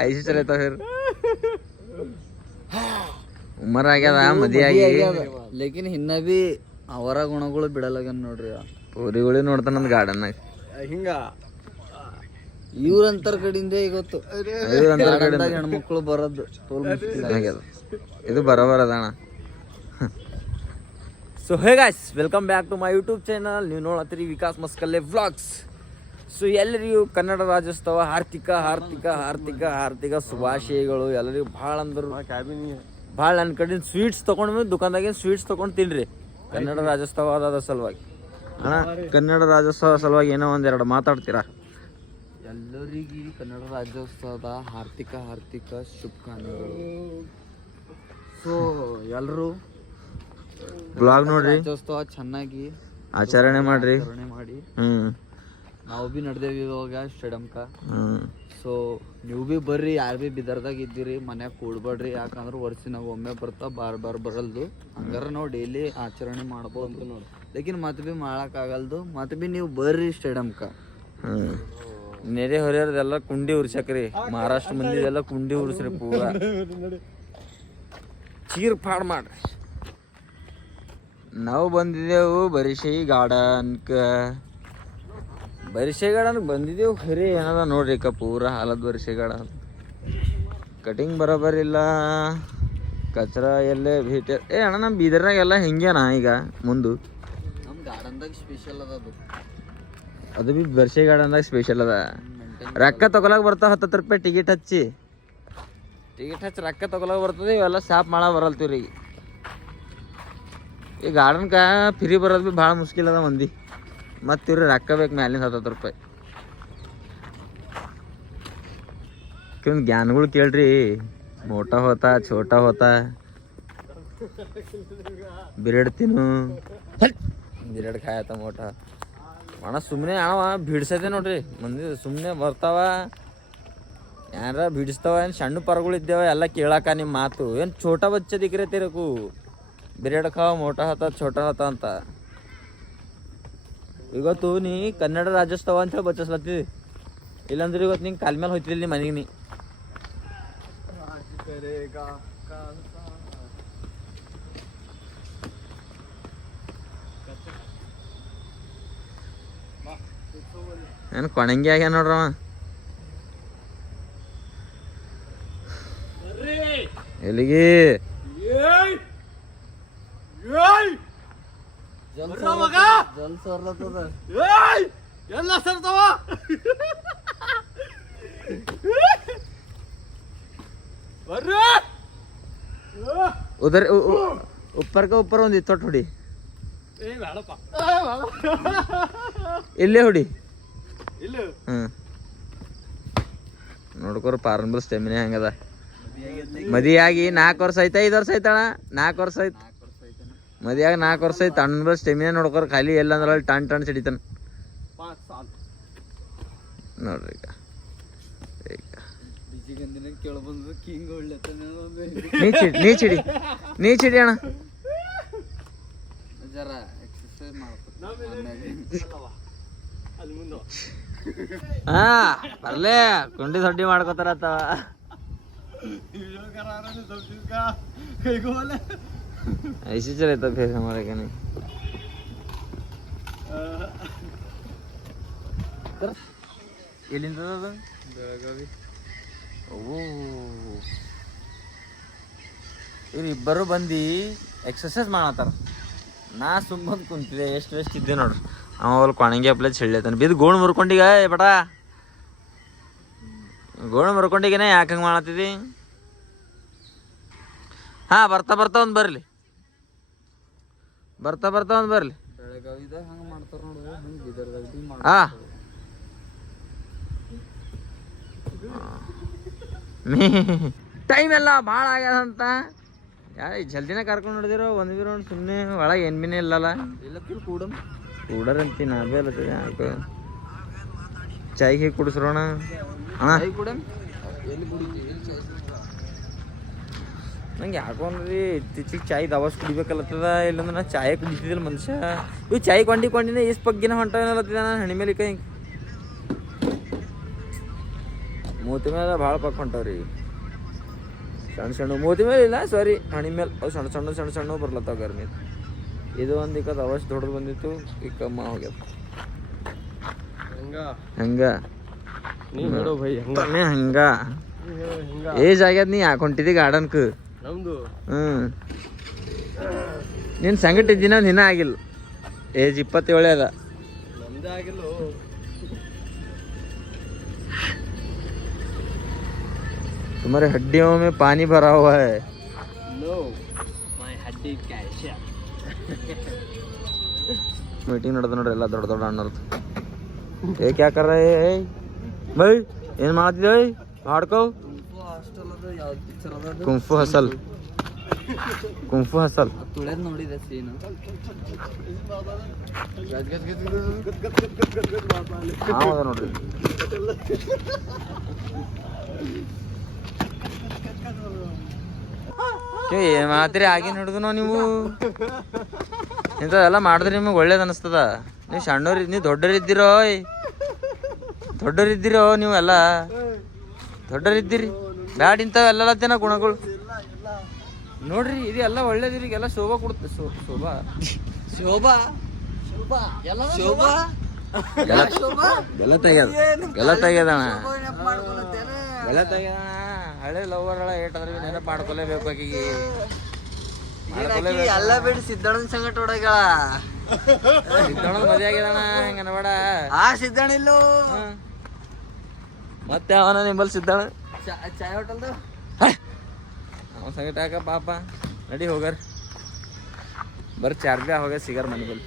ಐಶ್ವರ್ಯ ಉಮರ್ ಆಗ್ಯದ ಮದಿಯಾಗಿ ಲೇಕಿನ್ ಹಿನ್ನ ಬಿ ಅವರ ಗುಣಗಳು ಬಿಡಲಾಗ್ಯಾನ ನೋಡ್ರಿ ಪೂರಿಗಳೇ ನೋಡ್ತಾನ ನಂದು ಗಾರ್ಡನ್ ಹಿಂಗ ಇವ್ರ ಅಂತರ ಕಡೆಯಿಂದ ಈಗ ಕಡೆಯಿಂದ ಹೆಣ್ಮಕ್ಳು ಬರೋದು ತೋಲ್ ಇದು ಬರೋಬರ ಅದಣ್ಣ so hey guys welcome back to my YouTube channel ನೀವು ನೋಡತ್ತೀರಿ ವಿಕಾಸ್ ಮಸ್ಕಲ್ಲೆ ವ್ಲಾಗ್ಸ್ ಸೊ ಎಲ್ಲರಿಗೂ ಕನ್ನಡ ರಾಜ್ಯೋತ್ಸವ ಆರ್ಥಿಕ ಆರ್ಥಿಕ ಆರ್ಥಿಕ ಆರ್ಥಿಕ ಶುಭಾಶಯಗಳು. ಎಲ್ಲರಿಗೂ ಭಾಳ ಅಂದ್ರೆ ಭಾಳ ನನ್ನ ಕಡೆಯಿಂದ ಸ್ವೀಟ್ಸ್ ತೊಗೊಂಡು ದುಕಾನ್ದಾಗಿನ ಸ್ವೀಟ್ಸ್ ತೊಗೊಂಡು ತಿನ್ರಿ. ಕನ್ನಡ ರಾಜ್ಯೋತ್ಸವ ಅದಾದ ಸಲುವಾಗಿ. ಅಣ್ಣ ಕನ್ನಡ ರಾಜ್ಯೋತ್ಸವ ಸಲುವಾಗಿ ಏನೋ ಒಂದೆರಡು ಮಾತಾಡ್ತೀರಾ? ಎಲ್ಲರಿಗೂ ಕನ್ನಡ ರಾಜ್ಯೋತ್ಸವದ ಆರ್ಥಿಕ ಆರ್ಥಿಕ ಶುಭಕಾಮನೆಗಳು ಸೊ ಎಲ್ಲರೂ ಬ್ಲಾಗ್ ನೋಡ್ರಿ. ರಾಜ್ಯೋತ್ಸವ ಚೆನ್ನಾಗಿ ಆಚರಣೆ ಮಾಡ್ರಿ. ಆಚರಣೆ ಮಾಡಿ. ಹ್ಮ್. ನಾವು ಬಿ ನಡೆದೇವಿ ಇವಾಗ ಸ್ಟೇಡಿಯಂಕ ಸೊ ನೀವು ಬಿ ಬರ್ರಿ ಯಾರು ಬಿ ಬಿದರ್ದಾಗ ಇದ್ದೀರಿ ಮನ್ಯಾಗ ಕೂಡ್ಬೇಡ್ರಿ. ಯಾಕಂದ್ರೆ ವರ್ಷಿನಾಗ ಒಮ್ಮೆ ಬರ್ತಾ ಬಾರ್ ಬಾರ್ ಬರಲ್ದು. ಹಂಗಾರ ನಾವು ಡೈಲಿ ಆಚರಣೆ ಮಾಡ್ಬೋದು. ನೋಡಿ ಲೇಕಿನ್ ಮತ್ತೆ ಬಿ ಮಾಡಕ್ಕಾಗಲ್ದು ಮತ್ತೆ ಬಿ ನೀವು ಬರ್ರಿ ಸ್ಟೇಡಿಯಂಕ ನೆರೆ ಹೊರೆಯವ್ರದೆಲ್ಲ ಕುಂಡಿ ಉರ್ಸಕ್ರಿ ಮಹಾರಾಷ್ಟ್ರ ಮಂದಿದೆಲ್ಲ ಕುಂಡಿ ಉರ್ಸ್ರಿ ಪೂರ. ಚೀರ್ ಪಾಡ್ ಮಾಡ್ರಿ. ನಾವು ಬಂದಿದ್ದೆವು ಬರೀಶಿ ಗಾರ್ಡನ್ಕ. ಬರಿಷೈ ಗಾರ್ಡನ್ ಬಂದಿದ್ದೆವು ಖರೆ ಏನದ ನೋಡ್ರಿ ಅಕ್ಕ ಪೂರ ಹಾಲದ್ ಬರಿಸೆಗಾಡ ಕಟಿಂಗ್ ಬರೋಬರಿಲ್ಲ ಕಚ್ರ ಎಲ್ಲೇ ಭೇಟಿ ಏ ಅಣ್ಣ ನಮ್ಮ ಬೀದರ್ನಾಗ ಎಲ್ಲ ಹಿಂಗೇನಾ ಈಗ ಮುಂದು? ನಮ್ಮ ಗಾರ್ಡನ್ದಾಗ ಸ್ಪೆಷಲ್ ಅದ ಅದು. ಅದು ಬಿ ಬರ್ಷೆ ಗಾರ್ಡನ್ದಾಗ ಸ್ಪೆಷಲ್ ಅದ ರೊಕ್ಕ ತಗೊಳಕ್ ಬರ್ತಾವ ಹತ್ತತ್ತು ರೂಪಾಯಿ ಟಿಕೆಟ್ ಹಚ್ಚಿ. ಟಿಕೆಟ್ ಹಚ್ಚಿ ರೊಕ್ಕ ತಗೊಳಕ್ ಬರ್ತದೆ ಇವೆಲ್ಲ ಶಾಪ್ ಮಾಡ ಬರಲ್ತೀವ್ರಿ ಈ ಗಾರ್ಡನ್ಕ ಫ್ರೀ ಬರೋದು ಬಿ ಭಾಳ ಮುಷ್ಕಿಲ್ ಅದ ಮಂದಿ. ಮತ್ತೆ ಇವ್ರಿ ರೊಕ್ಕ ಬೇಕು ಮ್ಯಾಲಿಂದ ಹತ್ತತ್ತು ರೂಪಾಯಿ. ಕೆಲವೊಂದು ಜ್ಞಾನಗಳು ಕೇಳ್ರಿ. ಮೋಟ ಹೋತ ಛೋಟ ಹೋತ. ಬಿರೆಡ್ ತಿನ್ನು. ಬಿರೆಡ್ ಕಾಯತ ಮೋಟ. ಅಣ್ಣ ಸುಮ್ಮನೆ ಅಣ್ಣವ ಬಿಡ್ಸೈತೆ ನೋಡ್ರಿ. ಮಂದಿ ಸುಮ್ಮನೆ ಬರ್ತಾವ. ಏನಾರ ಬಿಡಿಸ್ತಾವ, ಏನು ಸಣ್ಣ ಪರಗಳು ಇದ್ದೇವ, ಎಲ್ಲ ಕೇಳಾಕ ನಿಮ್ಮ ಮಾತು. ಏನು ಛೋಟಾ ಬಚ್ಚದಿಕ್ರೆ ತಿರಕು ಬಿರೆಡ್ ಖಾವ, ಮೋಟ ಹತ ಛೋಟ ಹತ ಅಂತ. ಇವತ್ತು ನೀ ಕನ್ನಡ ರಾಜ್ಯೋತ್ಸವ ಅಂತ ಹೇಳಿ ಬಚ್ಚಿಸ್ಲತ್ತಿ ಇಲ್ಲಾಂದ್ರೆ ಇವತ್ತು ನಿಂಗೆ ಕಾಲ್ ಮೇಲೆ ಹೋಯ್ತಿಲ್ಲ ನೀ ಮನೆಗೆ ನೀ ಏನು ಕೊಣಂಗಿ ಆಗ್ಯ ನೋಡ್ರವ ಎಲ್ಲಿಗೆ ಜಲ್ ಜಲ್ ಸರ್ಲತ್ತದ ಎಲ್ಲ ಸರ್ತಾವ? ಬರ್ರಿ! ಉದರ್ ಉಪ್ಪರ್ಕ ಉಪ್ಪರ್ ಒಂದು ತೊಟ್ಟು ಹೊಡಿ. ಇಲ್ಲೇ ಹೊಡಿ. ಇಲ್ಲ. ಹ್ಞೂ ನೋಡ್ಕೊರ ಪಾರಂಬಲ್ ಸ್ಟೆಮಿನೆ ಹಂಗದ. ಮದಿಯಾಗಿ ನಾಲ್ಕು ವರ್ಷ ಐತ ಐದು ವರ್ಷ ಐತಣ ನಾಲ್ಕು ವರ್ಷ ಐತ್ ಮದಿಯಾಗ ನಾಲ್ಕು ವರ್ಷ ಐತೆ ಅಣ್ಣ ಸ್ಟೆಮಿನ ಸ್ಟೆಮಿನೆ ನೋಡ್ಕೋರ್ ಖಾಲಿ ಎಲ್ಲ ಅಂದ್ರೆ ಅಲ್ಲಿ ಟಣ್ ಟಣ್ ಸಿಡಿತಾನ. ನೋಡ್ರಿ ಈಗ. ನೀ ಚಿಡಿ ನೀ ಚಿಡಿ ಅಣ್ಣ. ಜರ ಎಕ್ಸರ್ಸೈಸ್ ಮಾಡ್ಬೇಕು ಅಲ್ಲಿ ಮುಂದೆ ಹಾ ಬರ್ಲೇ ಕುಂಡಿ ಸೊಡ್ಡಿ ಮಾಡ್ಕೋತಾರ ಅಥವಾ ಕೈಗೋಲೆ ऐसे चले तो फिर हमारे का नहीं ಎಲ್ಲಿಂದ ಅದು ಬೆಳಗಾವಿ ಓ ಇವ್ರಿಬ್ಬರು ಬಂದು ಎಕ್ಸರ್ಸೈಸ್ ಮಾಡತ್ತಾರ ನಾ ಸುಮ್ಮ ಬಂದು ಕುಂತಿದ್ದೆ ಎಷ್ಟು ವೆಸ್ಟ್ ಇದ್ದೆ ನೋಡ್ರಿ ಅವ ಅಲ್ಲಿ ಕೊಣಂಗಿ ಅಪ್ಲೆ ಚೆಳ್ಳತಾನೆ ಬಿದ್ದು ಗೋಣ್ ಮುರ್ಕೊಂಡೀಗ ಏ ಬಟ ಗೋಣ್ ಮುರ್ಕೊಂಡಿಗೇನೆ ಯಾಕೆ ಹಂಗೆ ಮಾಡತ್ತಿದ್ದಿ ಹಾಂ ಬರ್ತಾ ಬರ್ತಾ ಒಂದು ಬರಲಿ ಬರ್ತಾ ಬರ್ತಾ ಒಂದು ಬರಲಿ. ಬೆಳಗಾವಿದಾಗ ಹಂಗ ಮಾಡ್ತಾರ ನೋಡು ಹಂಗ ಬೀದರ್ದಾಗ ಬಿ ಆ. ಮಾಡ್ತಾರ ಟೈಮ್ ಎಲ್ಲ ಭಾಳ ಆಗ್ಯದಂತ ಯಾ ಜಲ್ದಿನ ಕರ್ಕೊಂಡು ನೋಡಿದಿರೋ ಒಂದು ಬಿ ನೋಡಿ ಸುಮ್ಮನೆ ಒಳಗೆ ಏನು ಬಿನೇ ಇಲ್ಲಲ್ಲ. ಇಲ್ಲ ಕೂಡ ಕೂಡರಂತಿ ನಾ ಬಿ ಅಲ್ಲತ್ತೀವಿ ಯಾಕೆ. ಚಾಯ್ ಹೀಗೆ ಕುಡಿಸ್ರೋಣ ಕೈ ಕೂಡ ಎಲ್ಲಿ ಕುಡಿತಿ ಎಲ್ಲಿ ಚಾಯ್ ನಂಗೆ ಯಾಕೋ ಅಂದ್ರೆ ಇತ್ತೀಚಿಗೆ ಚಾಯ್ ದವಾಸ್ ಕುಡಿಬೇಕಲ್ಲತ್ತದ ಇಲ್ಲಂದ್ರೆ ನಾ ಚಾಯ್ ಕುಡಿತಿದ್ದಿಲ್ಲ ಮನುಷ್ಯ. ಇವು ಚಾಯ್ ಕೊಂಡಿ ಕೊಂಡಿನ ಇಷ್ಟು ಬಗ್ಗಿನ ಹೊಂಟನಲ್ಲತ್ತಿದ ನಾನು ಹಣಿ ಮೇಲೆ ಕೈ ಮೂತಿ ಮೇಲೆ ಭಾಳ ಪಕ್ಕ ಹೊಂಟವ್ರಿ. ಸಣ್ಣ ಸಣ್ಣ ಮೂತಿ ಮೇಲೆ ಇಲ್ಲ ಸಾರಿ ಹಣಿ ಮೇಲೆ. ಅವು ಸಣ್ಣ ಸಣ್ಣ ಸಣ್ಣ ಸಣ್ಣ ಬರ್ಲತ್ತಾವ ಗರ್ಮಿ ಇದು ಒಂದು ಈಗ ಅವಶ್ಯ ದೊಡ್ಡದು ಬಂದಿತ್ತು ಈಗ ಕಮ್ಮ ಹೋಗ್ಯದ. ಹಂಗ? ಹಿಂಗ? ಏಜ್ ಆಗ್ಯದ ನೀ ಯಾಕೆ ಹೊಂಟಿದಿ ಗಾರ್ಡನ್ಕ್ ನಮ್ದು ಹ್ಞೂ ನಿನ್ನ ಸಂಗಟ ಇದ್ದಿನ ದಿನ ಆಗಿಲ್ಲ ಏಜ್ ಇಪ್ಪತ್ತೇಳೇ ಅದ ನಮ್ದೇ ಆಗಿಲ್ಲ तुम्हारे हड्डियों में पानी भरा हुआ है नो ಮೈ ಹಡ್ಡಿ ಕ್ಯಾಶ ಮೀಟಿಂಗ್ ನಡೆದ ನೋಡ್ರಿ ಎಲ್ಲ ದೊಡ್ಡ ದೊಡ್ಡ ಅಣ್ಣರ್ದು ಏ ಕ್ಯಾ ಕರ್ ರಹೆ ಏ ಬೈ ಏನ್ ಮಾಡ್ತಿದ್ದೆ ಮಾಡ್ಕೋ ಹಾಸ್ಟೆಲ್ ಅದ ಯಾವ್ದು ಪಿಕ್ಚರ್ ಅದ ಕುಂಫು ಹಸಲ್ ಕುಂಫು ಹಸಲ್ ತುಳಿದ್ ನೋಡಿದೆ ಸೀನ್ ಅದ ನೋಡ್ರಿ ಮಾತ್ರಿ ಆಗಿನ ಹಿಡಿದು ನೀವು ಇಂಥದೆಲ್ಲ ಮಾಡಿದ್ರೆ ನಿಮಗೆ ಒಳ್ಳೇದು ಅನಿಸ್ತದ? ನೀವು ಸಣ್ಣವ್ರಿ ನೀವು ದೊಡ್ಡರಿದ್ದೀರೋ ದೊಡ್ಡರಿದ್ದೀರೋ ನೀವು ಎಲ್ಲ ದೊಡ್ಡರಿದ್ದೀರಿ ಬ್ಯಾಡ್ ಇಂಥವೆಲ್ಲ ಗುಣಗಳು? ನೋಡ್ರಿ ಇದು ಎಲ್ಲ ಒಳ್ಳೇದಿರಿಗೆಲ್ಲ ಶೋಭಾ ಕೊಡುತ್ತೆ. ಶೋಭಾ? ಶೋಭಾ? ಶೋಭಾ. ಎಲ್ಲ ಎಲ್ಲ ತೆಗ್ಯದ ಎಲ್ಲ ತೆಗ್ಯದಣ ಎಲ್ಲ ತೆಗ್ಯದಣ ಹಳೆ ಲವರ್ ಏಟಾದ್ರೆ ನೆನಪು ಮಾಡ್ಕೊಲೇಬೇಕು ಆಕಿಗೆ. ಎಲ್ಲ ಬಿಡಿ ಸಿದ್ದಣ್ಣನ ಸಂಗಟ ಹೊಡಗಳ ಸಿದ್ದಣ್ಣನ ಮದುವೆ ಆಗ್ಯದಣ ಹೆಂಗನ ಅನ್ಬೇಡ ಆ ಸಿದ್ದಣ್ಣ ಇಲ್ಲೋ. ಮತ್ತೆ ಅವನ ನಿಮ್ಮಲ್ಲಿ ಸಿದ್ದಣ್ಣ? ಚಾಯ್ ಹೋಟೆಲ್ದು? ಅವನ ಸಂಗಟ ಪಾಪ. ನಡಿ ಹೋಗರ್. ಬರ್ರಿ ಚಾರ್ಜ ಹೋಗ ಸಿಗರ್ ಮನೆ ಬಲ್ಲಿ.